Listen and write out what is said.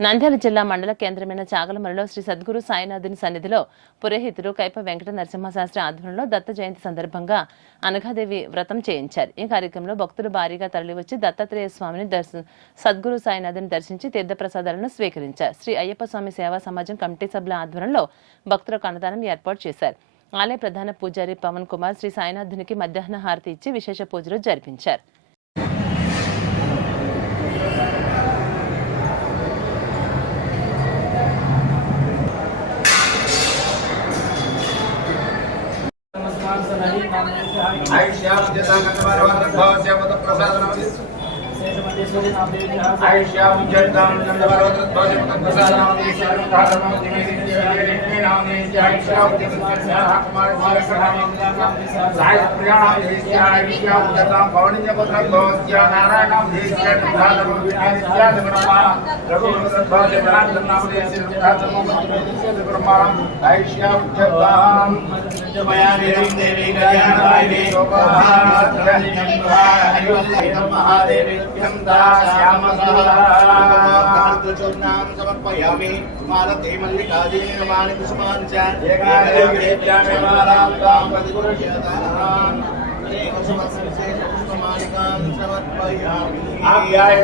నంద్యాల జిల్లా మండల కేంద్రమైన చాగలమరిలో శ్రీ సద్గురు సాయినాథుని సన్నిధిలో పురోహితుడు కైప వెంకట నరసింహశాస్త్రి ఆధ్వర్యంలో దత్త జయంతి సందర్భంగా అనఘాదేవి వ్రతం చేయించారు. ఈ కార్యక్రమంలో భక్తులు భారీగా తరలివచ్చి దత్తాత్రేయ స్వామిని సద్గురు సాయినాథుని దర్శించి తీర్థప్రసాదాలను స్వీకరించారు. శ్రీ అయ్యప్ప స్వామి సేవా సమాజం కమిటీ సభ్యుల ఆధ్వర్యంలో భక్తులకు అన్నదానం ఏర్పాటు చేశారు. ఆలయ ప్రధాన పూజారి పవన్ కుమార్ శ్రీ సాయినాథునికి మధ్యాహ్న హారతి ఇచ్చి విశేష పూజలు జరిపించారు. समर्पयामि मालते मल्लिकार्जुनेयमानि कुसुमानि च समर्पयामि